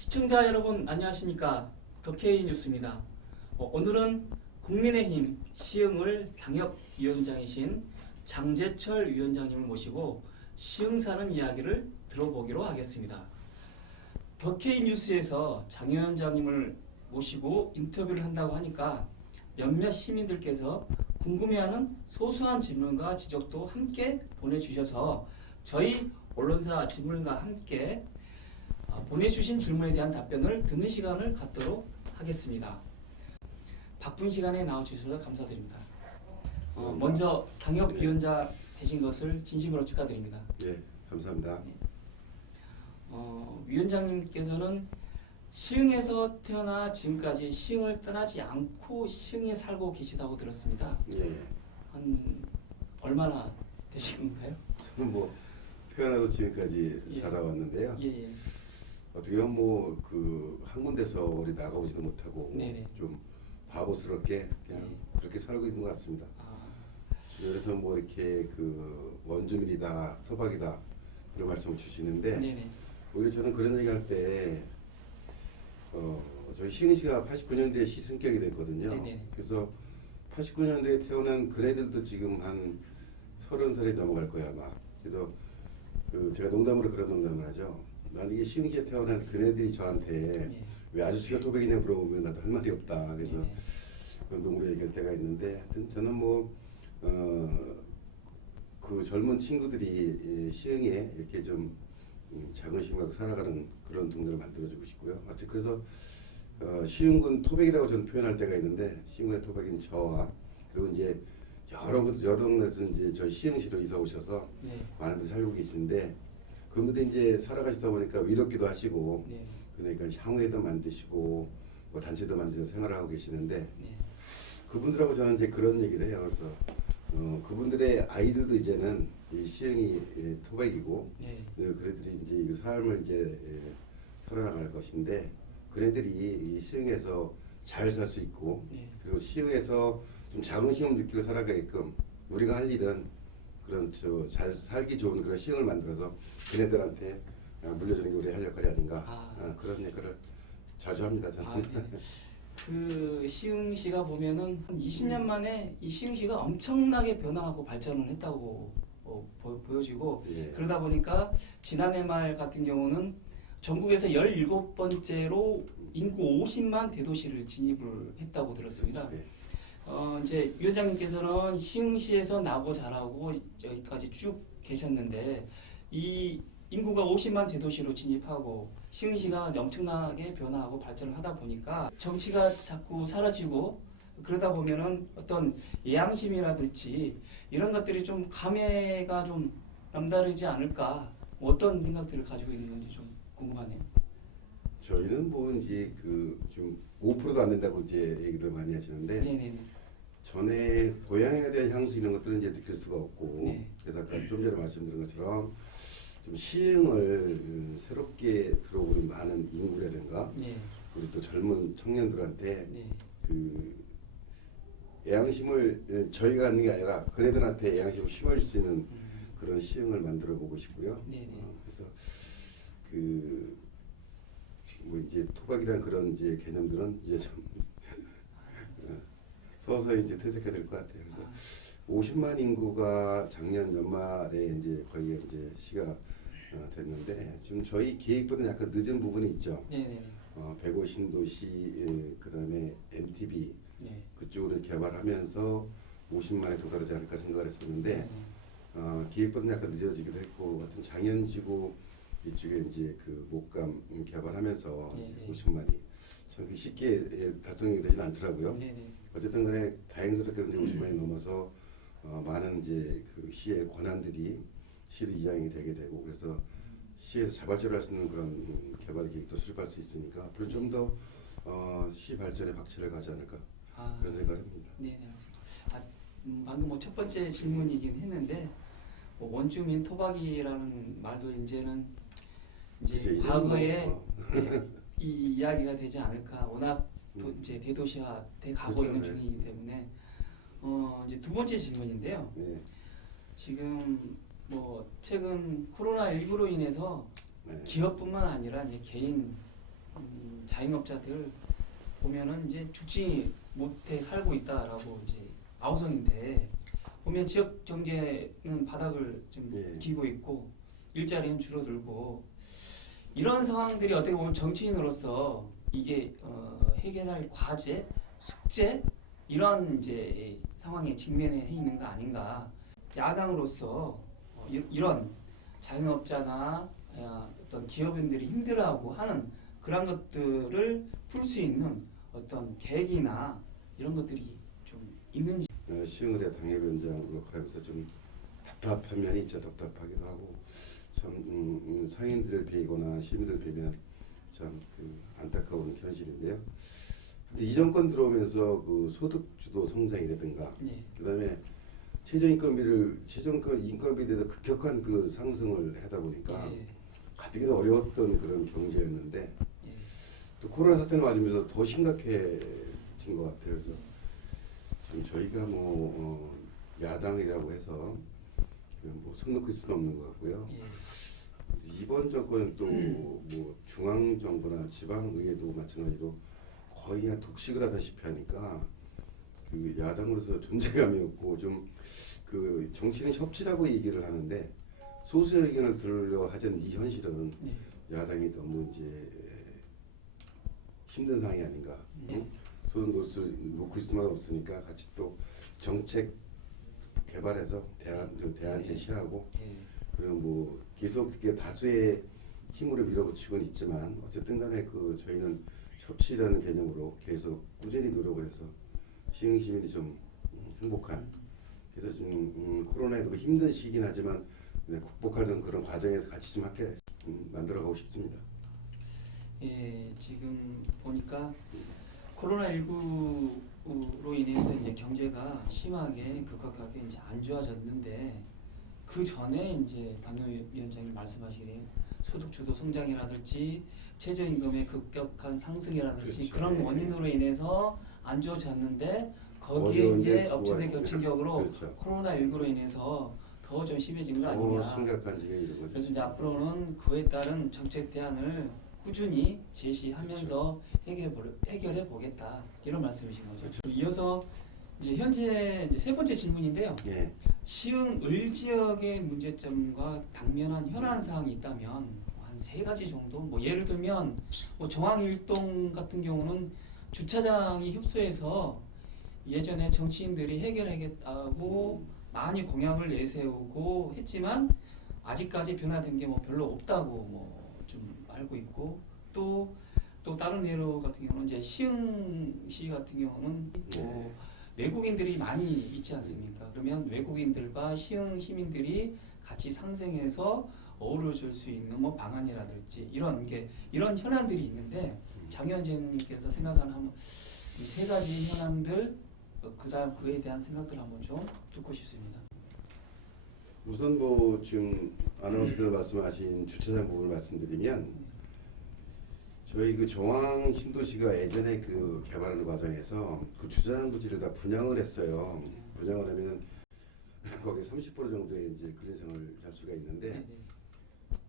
시청자 여러분 안녕하십니까? 더케이 뉴스입니다. 오늘은 국민의힘 시흥을 당협위원장이신 장제철 위원장님을 모시고 시흥 사는 이야기를 들어보기로 하겠습니다. 더케이 뉴스에서 장 위원장님을 모시고 인터뷰를 한다고 하니까 몇몇 시민들께서 궁금해하는 소소한 질문과 지적도 함께 보내주셔서 저희 언론사 질문과 함께 보내주신 질문에 대한 답변을 듣는 시간을 갖도록 하겠습니다. 바쁜 시간에 나와주셔서 감사드립니다. 먼저 당협위원장 되신 것을 진심으로 축하드립니다. 네, 감사합니다. 위원장님께서는 시흥에서 태어나 지금까지 시흥을 떠나지 않고 시흥에 살고 계시다고 들었습니다. 예. 한 얼마나 되신 건가요? 저는 뭐 태어나서 지금까지 예. 살아왔는데요. 예. 어떻게 보면 뭐 그 한 군데서 어디 나가보지도 못하고 네네. 좀 바보스럽게 그냥 예. 그렇게 살고 있는 것 같습니다. 아, 그래서 뭐 이렇게 그 원주민이다, 토박이다 그런 말씀을 주시는데 네네. 오히려 저는 그런 얘기할 때 저희 시흥시가 89년도에 시승격이 됐거든요. 네네. 그래서 89년도에 태어난 그네들도 지금 한 30살이 넘어갈 거야 아마. 그래서 그 제가 농담으로 그런 농담을 하죠. 만약에 시흥시에 태어난 그네들이 저한테 네. 왜 아저씨가 토백이냐 물어보면 나도 할 말이 없다. 그래서 네네. 그런 농으로 얘기할 때가 있는데 하여튼 저는 뭐 그 젊은 친구들이 시흥에 이렇게 좀 자긍심 갖고 살아가는 그런 동네를 만들어주고 싶고요. 하여튼 그래서 시흥군 토백이라고 저는 표현할 때가 있는데 시흥군의 토백인 저와 그리고 이제 여러 군데서 이제 저희 시흥시로 이사 오셔서 네. 많은 분들 살고 계신데 그분들 이제 살아가시다 보니까 위롭기도 하시고 네. 그러니까 향후에도 만드시고 뭐 단체도 만드셔서 생활을 하고 계시는데 네. 그분들하고 저는 이제 그런 얘기를 해요. 그래서 그분들의 아이들도 이제는 이 시흥이 토백이고 네. 그래들이 이제 이 삶을 이제 살아나갈 것인데 그네들이 이 시흥에서 잘 살 수 있고 네. 그리고 시흥에서 좀 자긍심을 느끼고 살아가게끔 우리가 할 일은 그런 잘 살기 좋은 그런 시흥을 만들어서 그네들한테 물려주는 게 우리의 할 역할이 아닌가 그런 역할을 자주 합니다 저는. 아, 네. 그 시흥시가 보면은 한 20년 만에 이 시흥시가 엄청나게 변화하고 발전을 했다고 보여지고 예. 그러다 보니까 지난해 말 같은 경우는 전국에서 17번째로 인구 50만 대도시를 진입을 했다고 들었습니다. 예. 이제 위원장님께서는 시흥시에서 나고 자라고 여기까지 쭉 계셨는데 이 인구가 50만 대도시로 진입하고 시흥시가 엄청나게 변화하고 발전을 하다 보니까 정치가 자꾸 사라지고 그러다 보면은 어떤 예양심이라든지 이런 것들이 좀 감회가 좀 남다르지 않을까 어떤 생각들을 가지고 있는 건지 좀 궁금하네요. 저희는 뭐 이제 그 지금 5%도 안 된다고 이제 얘기들 많이 하시는데 네네네. 전에 고향에 대한 향수 이런 것들은 이제 느낄 수가 없고 네. 그래서 아까 좀 전에 말씀드린 것처럼 좀 시흥을 새롭게 들어오는 많은 인구라든가 네. 우리 또 젊은 청년들한테 네. 그 애양심을 저희가 하는 게 아니라 그네들한테 애양심을 심어줄 수 있는 그런 시흥을 만들어 보고 싶고요. 네네. 그래서 그 뭐 이제 토박이란 그런 이제 개념들은 이제 좀 서서히 이제 퇴색해야 될 것 같아요. 그래서 50만 인구가 작년 연말에 이제 거의 이제 시가 됐는데 지금 저희 계획보다는 약간 늦은 부분이 있죠. 네네. 150신도시 그다음에 MTB 네. 그쪽으로 개발하면서 50만에 도달하지 않을까 생각을 했었는데 네네. 계획보다는 약간 늦어지기도 했고 같은 장현지구 이쪽에 이제 그 목감 개발하면서 네네. 50만이 참 쉽게 달성이 되지는 않더라고요. 네네. 어쨌든 간에 다행스럽게도 이제 50만이 넘어서 많은 이제 그 시의 권한들이 시를 이장이 되게 되고 그래서 시에서 자발적으로 할 수 있는 그런 개발 계획도 수립할 수 있으니까 앞으로 좀 더 시 발전에 박차를 가지 않을까 그런 생각을 합니다. 네네. 방금 뭐 첫 번째 질문이긴 했는데 뭐 원주민 토박이라는 말도 이제는 이제 과거에 네, 이 이야기가 되지 않을까. 워낙 이제 대도시화 돼 가고 그렇죠, 있는 네. 중이기 때문에 이제 두 번째 질문인데요. 네. 지금 뭐 최근 코로나19로 인해서 네. 기업뿐만 아니라 이제 개인 자영업자들 보면은 이제 죽지 못해 살고 있다라고 이제 아우성인데 보면 지역 경제는 바닥을 좀 예. 기고 있고 일자리는 줄어들고 이런 상황들이 어떻게 보면 정치인으로서 이게 해결할 과제, 숙제 이런 이제 상황에 직면해 있는 거 아닌가. 야당으로서 이런 자영업자나 어떤 기업인들이 힘들어하고 하는 그런 것들을 풀 수 있는 어떤 계기나 이런 것들이 좀 있는지. 시흥의대 당협위원장 역할하면서 좀 답답한 면이 있죠. 답답하기도 하고 참 상인들을 베이거나 시민들을 베면 참 그 안타까운 현실인데요. 근데 이 정권 들어오면서 그 소득주도 성장이라든가 네. 그다음에 인건비에 대해서 급격한 그 상승을 하다 보니까 예. 가뜩이나 어려웠던 그런 경제였는데 예. 또 코로나 사태를 맞으면서 더 심각해진 것 같아요. 그래서 지금 저희가 야당이라고 해서 손 놓고 있을 수는 없는 것 같고요. 예. 이번 정권은 또 중앙 정부나 지방 의회도 마찬가지로 거의 그냥 독식을 하다시피 하니까 그 야당으로서 존재감이 없고 좀 그 정치는 협치라고 얘기를 하는데 소수의 의견을 들으려 하자는 이 현실은 네. 야당이 너무 이제 힘든 상황이 아닌가. 네. 손 놓고 있을 수만 없으니까 같이 또 정책 개발해서 대안 제시하고 예. 그리고 계속 이렇게 다수의 힘으로 밀어붙이고는 있지만 어쨌든 간에 저희는 협치라는 개념으로 계속 꾸준히 노력을 해서 시흥 시민이 좀 행복한 그래서 지금 코로나에도 힘든 시기긴 하지만 극복하는 그런 과정에서 같이 좀 함께 만들어가고 싶습니다. 예, 지금 보니까 코로나19로 인해서 이제 경제가 심하게 급격하게 이제 안 좋아졌는데 그 전에 이제 당협위원장님 말씀하시기에 소득주도 성장이라든지 최저임금의 급격한 상승이라든지 그렇죠. 그런 예. 원인으로 인해서 안 좋아졌는데 거기에 어려운데 이제 그거 엎친 데 아니에요. 겹친 격으로 그렇죠. 코로나19로 인해서 더 좀 심해진 거 아니냐. 심각한 지경이 이런 거죠. 그래서 이제 앞으로는 그에 따른 정책 대안을 꾸준히 제시하면서 해결해 보겠다 이런 말씀이신 거죠. 그렇죠. 이어서 이제 현재 이제 세 번째 질문인데요. 예. 시흥 을 지역의 문제점과 당면한 현안 사항이 있다면 한 세 가지 정도. 예를 들면 정왕일동 같은 경우는 주차장이 협소해서 예전에 정치인들이 해결하겠다고 많이 공약을 내세우고 했지만 아직까지 변화된 게 별로 없다고 좀 알고 있고 또 다른 예로 같은 경우는 이제 시흥시 같은 경우는 외국인들이 많이 있지 않습니까? 그러면 외국인들과 시흥 시민들이 같이 상생해서 어우러질 수 있는 방안이라든지 이런 현안들이 있는데 장현재님께서 생각하는 이 세 가지 현안들 그다음 그에 대한 생각들 한번 좀 듣고 싶습니다. 우선 지금 아나운서께서 말씀하신 주차장 부분을 말씀드리면 저희 그 정왕 신도시가 예전에 그 개발하는 과정에서 그 주차장 부지를 다 분양을 했어요. 분양을 하면 거기 30% 정도의 이제 그린성을 할 수가 있는데 네네.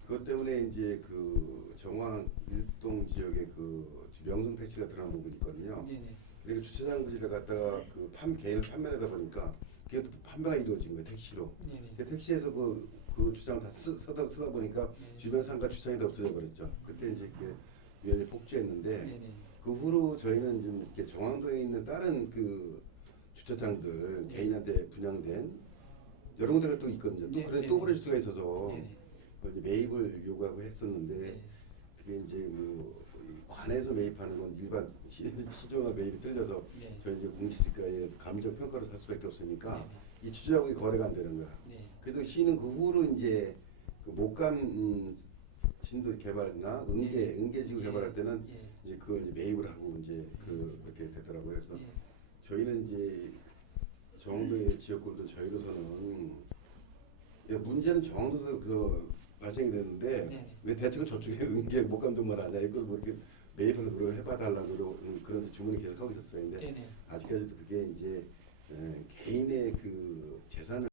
그것 때문에 이제 그 정왕 일동 지역에 그 명성 택시가 들어간 부분이 있거든요. 네네. 근데 그 주차장 부지를 갖다가 개인을 판매하다 보니까 그게 또 판매가 이루어진 거예요, 택시로. 네네. 근데 택시에서 그 주차장을 다 쓰다 보니까 네. 주변 상가 주차장이 다 없어져 버렸죠. 그때 이제 그 위원이 폭주했는데 네네. 그 후로 저희는 좀 이렇게 정왕도에 있는 다른 그 주차장들 개인한테 분양된 여러 군데가 또 있거든요. 또 네, 그런 네, 또 네. 그럴 수가 있어서 네네. 이제 매입을 요구하고 했었는데 네. 그게 이제 이 관에서 매입하는 건 일반 시중과 매입이 틀려서 네. 저희 이제 공시지가에 감정 평가를 살 수밖에 없으니까 네네. 이 주차장이 거래가 안 되는 거야. 네. 그래서 시는 그 후로 이제 그 목감 진도 개발이나 응계지구 예. 개발할 때는 예. 이제 그걸 이제 매입을 하고 이제 그렇게 되더라고요. 그래서 예. 저희는 이제 정도의 지역구도 저희로서는 문제는 정도에서 발생이 되는데 네네. 왜 대책은 저쪽에 응계 목감동만 하냐 이걸 이렇게 매입하는 노력을 해봐달라고 그런 주문이 계속 하고 있었어요. 근데 네네. 아직까지도 그게 이제 개인의 그 재산을